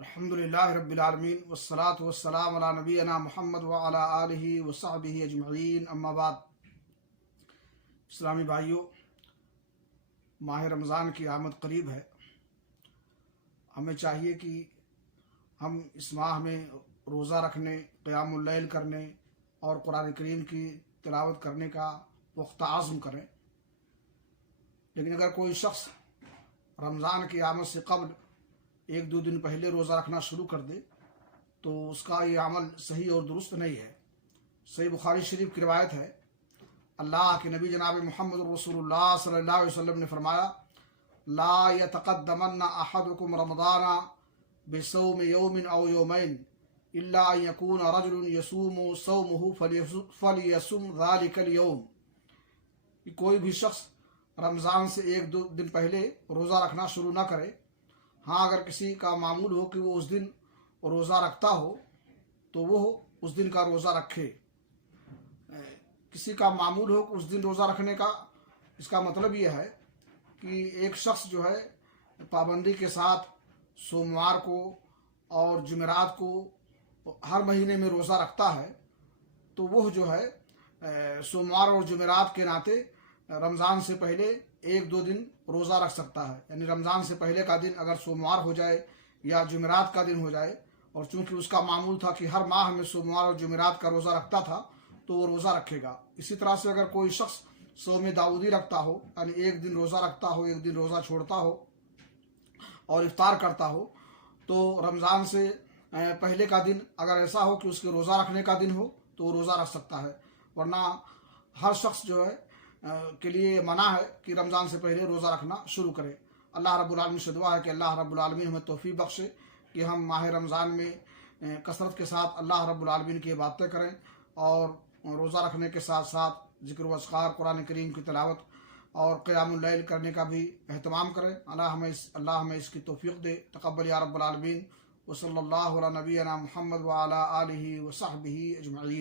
الحمدللہ رب العالمین والصلاة والسلام علی نبینا محمد وعلی آلہ وصحبہ اجمعین، اما بعد۔ اسلامی بھائیوں، ماہ رمضان کی آمد قریب ہے۔ ہمیں چاہیے کہ ہم اس ماہ میں روزہ رکھنے، قیام اللیل کرنے اور قرآن کریم کی تلاوت کرنے کا پختہ عزم کریں۔ لیکن اگر کوئی شخص رمضان کی آمد سے قبل ایک دو دن پہلے روزہ رکھنا شروع کر دے تو اس کا یہ عمل صحیح اور درست نہیں ہے۔ صحیح بخاری شریف کی روایت ہے، اللہ کے نبی جناب محمد رسول اللہ صلی اللہ علیہ وسلم نے فرمایا، لا يتقدمن احدكم رمضان بصوم يوم او يومين الا ان يكون رجل يصوم صومه فليصم ذلك اليوم۔ کہ کوئی بھی شخص رمضان سے ایک دو دن پہلے روزہ رکھنا شروع نہ کرے۔ ہاں، اگر کسی کا معمول ہو کہ وہ اس دن روزہ رکھتا ہو تو وہ اس دن کا روزہ رکھے۔ کسی کا معمول ہو کہ اس دن روزہ رکھنے کا، اس کا مطلب یہ ہے کہ ایک شخص جو ہے پابندی کے ساتھ سوموار کو اور جمعرات کو ہر مہینے میں روزہ رکھتا ہے، تو وہ جو ہے سوموار اور جمعرات کے ناطے رمضان سے پہلے ایک دو دن روزہ رکھ سکتا ہے۔ یعنی رمضان سے پہلے کا دن اگر سوموار ہو جائے یا جمعرات کا دن ہو جائے، اور چونکہ اس کا معمول تھا کہ ہر ماہ میں سوموار اور جمعرات کا روزہ رکھتا تھا تو وہ روزہ رکھے گا۔ اسی طرح سے اگر کوئی شخص صوم داؤدی رکھتا ہو، یعنی ایک دن روزہ رکھتا ہو، ایک دن روزہ چھوڑتا ہو اور افطار کرتا ہو، تو رمضان سے پہلے کا دن اگر ایسا ہو کہ اس کے روزہ رکھنے کا دن ہو تو وہ روزہ رکھ سکتا ہے۔ ورنہ ہر شخص جو ہے کے لیے منع ہے کہ رمضان سے پہلے روزہ رکھنا شروع کرے۔ اللہ رب العالمین سے دعا ہے کہ اللہ رب العالمین ہمیں توفیق بخشے کہ ہم ماہ رمضان میں کثرت کے ساتھ اللہ رب العالمین کی عبادتیں کریں اور روزہ رکھنے کے ساتھ ساتھ ذکر و اذکار، قرآن کریم کی تلاوت اور قیام اللیل کرنے کا بھی اہتمام کریں۔ اللہ ہمیں اس کی توفیق دے۔ تقبل یا رب العالمین۔ وصلی اللہ علی نبینا محمد وعلی آلہ وصحبہ اجمعین۔